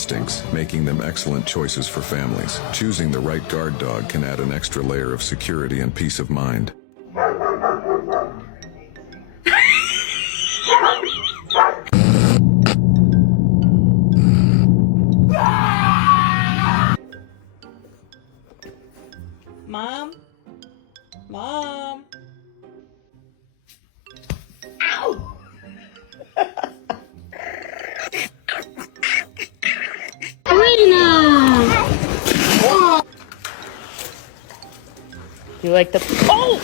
instincts, making them excellent choices for families. Choosing the right guard dog can add an extra layer of security and peace of mind. Mom? Mom? You like the... Oh!